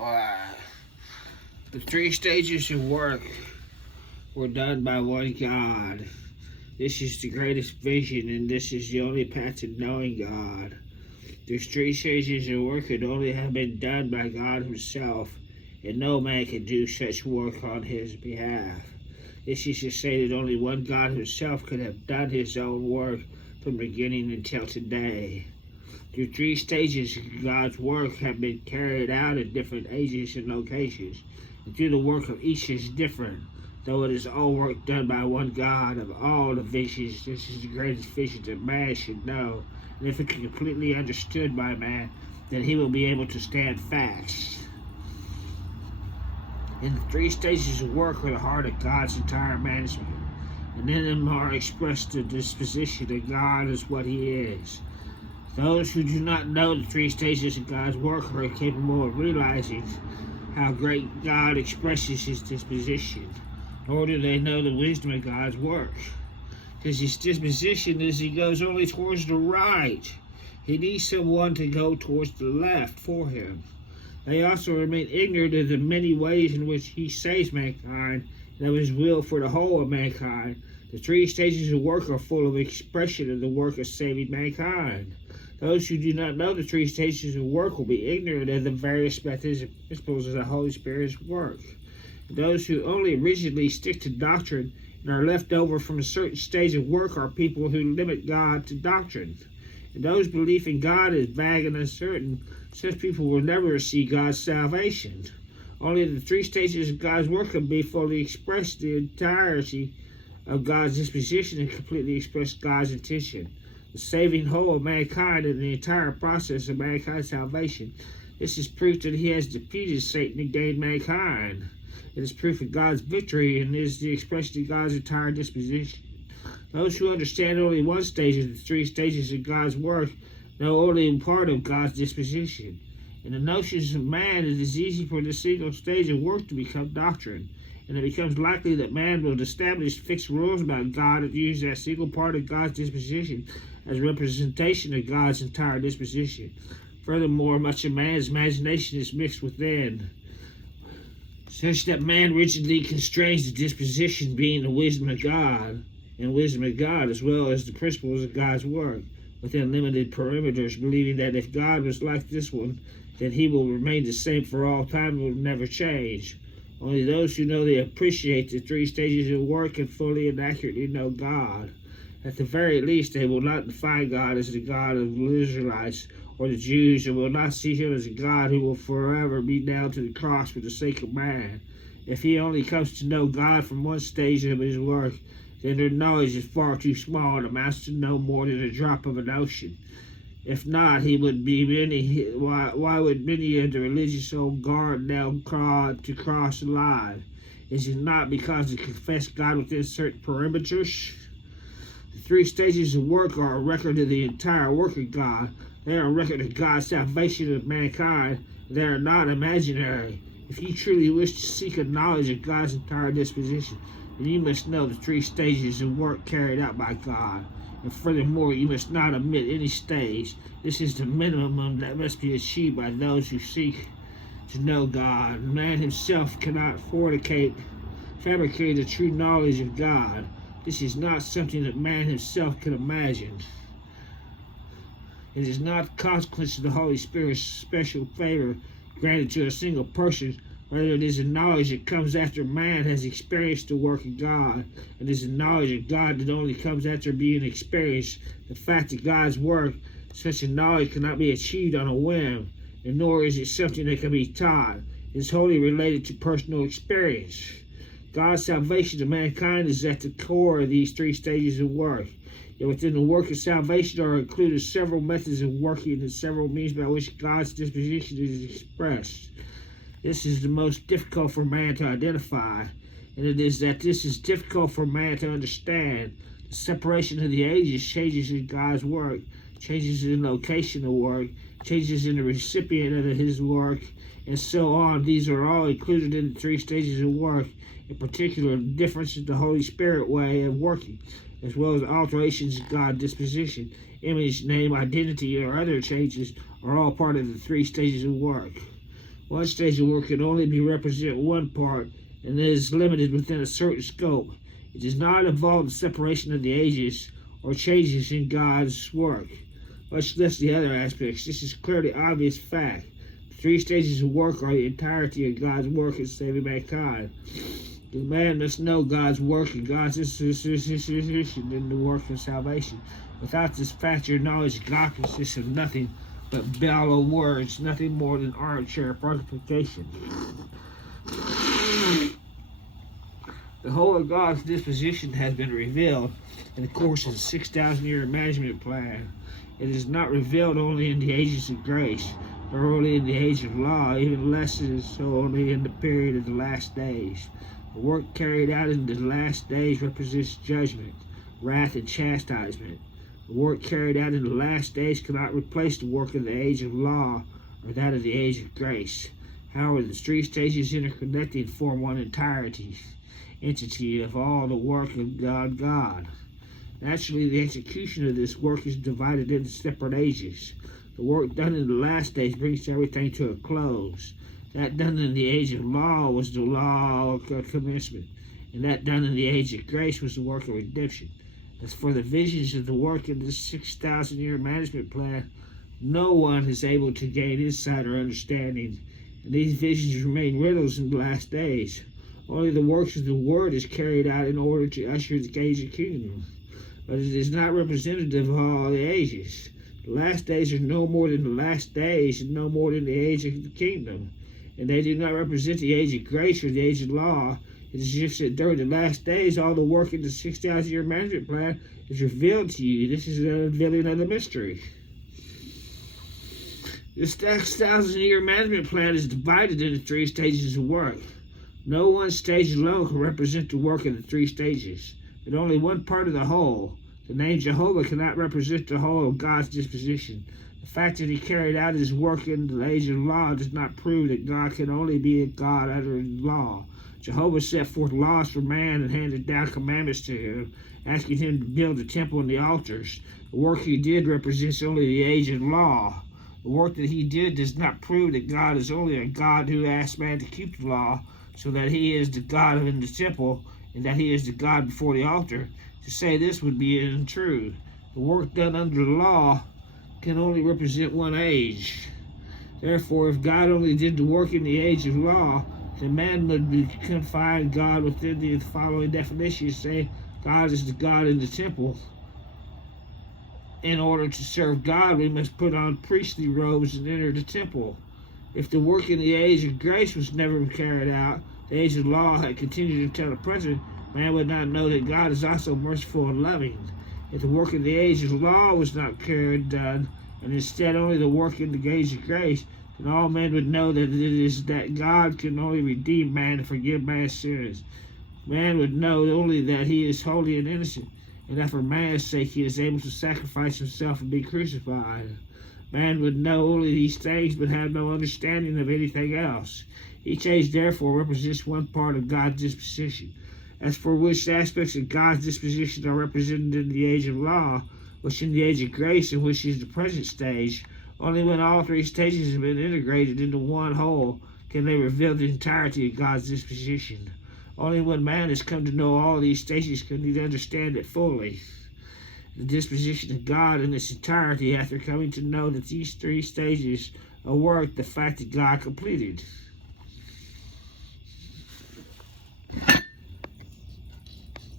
The three stages of work were done by one God. This is the greatest vision, and this is the only path to knowing God. The three stages of work could only have been done by God Himself, and no man can do such work on His behalf. This is to say that only one God Himself could have done His own work from beginning until today. The three stages of God's work have been carried out at different ages and locations, and through the work of each is different, though it is all work done by one God of all the visions. This is the greatest vision that man should know, and if it is completely understood by man, then he will be able to stand fast. In the three stages of work are the heart of God's entire management, and in them are expressed the disposition that God is what He is. Those who do not know the three stages of God's work are incapable of realizing how great God expresses His disposition, nor do they know the wisdom of God's work. Because His disposition is He goes only towards the right. He needs someone to go towards the left for Him. They also remain ignorant of the many ways in which He saves mankind and of His will for the whole of mankind. The three stages of work are full of expression of the work of saving mankind. Those who do not know the three stages of work will be ignorant of the various methods and principles of the Holy Spirit's work. And those who only rigidly stick to doctrine and are left over from a certain stage of work are people who limit God to doctrine. And those belief in God is vague and uncertain, such people will never see God's salvation. Only the three stages of God's work can be fully expressed the entirety of God's disposition and completely express God's intention. The saving whole of mankind and the entire process of mankind's salvation. This is proof that He has defeated Satan and gained mankind. It is proof of God's victory and is the expression of God's entire disposition. Those who understand only one stage of the three stages of God's work know only part of God's disposition. In the notions of man, it is easy for the single stage of work to become doctrine, and it becomes likely that man will establish fixed rules about God and use that single part of God's disposition as representation of God's entire disposition. Furthermore, much of man's imagination is mixed within, such that man rigidly constrains the disposition being the wisdom of God, and wisdom of God as well as the principles of God's work, within limited perimeters, believing that if God was like this one, then He will remain the same for all time and will never change. Only those who know they appreciate the three stages of work can fully and accurately know God. At the very least, they will not define God as the God of the Israelites or the Jews, and will not see Him as a God who will forever be nailed to the cross for the sake of man. If he only comes to know God from one stage of His work, then their knowledge is far too small and amounts to no more than a drop of an ocean. If not, why would many of the religious old guard nail God to cross alive? Is it not because they confess God within certain perimeters? The three stages of work are a record of the entire work of God. They are a record of God's salvation of mankind. They are not imaginary. If you truly wish to seek a knowledge of God's entire disposition, then you must know the three stages of work carried out by God. And furthermore, you must not omit any stage. This is the minimum that must be achieved by those who seek to know God. Man himself cannot fabricate the true knowledge of God. This is not something that man himself can imagine. It is not a consequence of the Holy Spirit's special favor granted to a single person. Rather, it is a knowledge that comes after man has experienced the work of God. It is a knowledge of God that only comes after being experienced. The fact of God's work, such a knowledge cannot be achieved on a whim, and nor is it something that can be taught. It is wholly related to personal experience. God's salvation of mankind is at the core of these three stages of work. Yet within the work of salvation are included several methods of working and several means by which God's disposition is expressed. This is the most difficult for man to identify, and it is that this is difficult for man to understand. The separation of the ages, changes in God's work, changes in location of work, changes in the recipient of His work, and so on. These are all included in the three stages of work. In particular, the difference in the Holy Spirit way of working, as well as alterations in God's disposition, image, name, identity, or other changes, are all part of the three stages of work. One stage of work can only be represent one part, and it is limited within a certain scope. It does not involve the separation of the ages or changes in God's work, much less the other aspects. This is clearly obvious fact. The three stages of work are the entirety of God's work in saving mankind. The man must know God's work and God's institution in the work of salvation. Without this fact, your knowledge of God consists of nothing but hollow words, nothing more than armchair participation. The whole of God's disposition has been revealed in the course of the 6,000-year management plan. It is not revealed only in the ages of grace, nor only in the age of law, even less is so only in the period of the last days. The work carried out in the last days represents judgment, wrath, and chastisement. The work carried out in the last days cannot replace the work of the age of law or that of the age of grace. However, the three stages interconnected form one entity of all the work of God. Naturally, the execution of this work is divided into separate ages. The work done in the last days brings everything to a close. That done in the age of law was the law of commencement, and that done in the age of grace was the work of redemption. As for the visions of the work in this 6,000-year management plan, no one is able to gain insight or understanding, and these visions remain riddles in the last days. Only the works of the Word is carried out in order to usher the age of kingdom, but it is not representative of all the ages. The last days are no more than the last days and no more than the age of the kingdom, and they do not represent the age of grace or the age of law. It is just that during the last days, all the work in the 6,000-year management plan is revealed to you. This is the unveiling of the mystery. This 6,000-year management plan is divided into three stages of work. No one stage alone can represent the work of the three stages, but only one part of the whole. The name Jehovah cannot represent the whole of God's disposition. The fact that he carried out his work in the age of law does not prove that God can only be a God under law. Jehovah set forth laws for man and handed down commandments to him, asking him to build the temple and the altars. The work he did represents only the age of law. The work that he did does not prove that God is only a God who asks man to keep the law, so that he is the God in the temple and that he is the God before the altar. To say this would be untrue. The work done under the law can only represent one age. Therefore, if God only did the work in the age of law, then man would confine God within the following definition, saying God is the God in the temple. In order to serve God, we must put on priestly robes and enter the temple. If the work in the age of grace was never carried out, the age of law had continued until the present, man would not know that God is also merciful and loving. If the work in the age of law was not done, and instead only the work in the age of grace, then all men would know that it is that God can only redeem man and forgive man's sins. Man would know only that he is holy and innocent, and that for man's sake he is able to sacrifice himself and be crucified. Man would know only these things, but have no understanding of anything else. Each age, therefore, represents one part of God's disposition. As for which aspects of God's disposition are represented in the age of law, which in the age of grace, and which is the present stage, only when all three stages have been integrated into one whole can they reveal the entirety of God's disposition. Only when man has come to know all these stages can he understand it fully. The disposition of God in its entirety after coming to know that these three stages of work, the fact that God completed.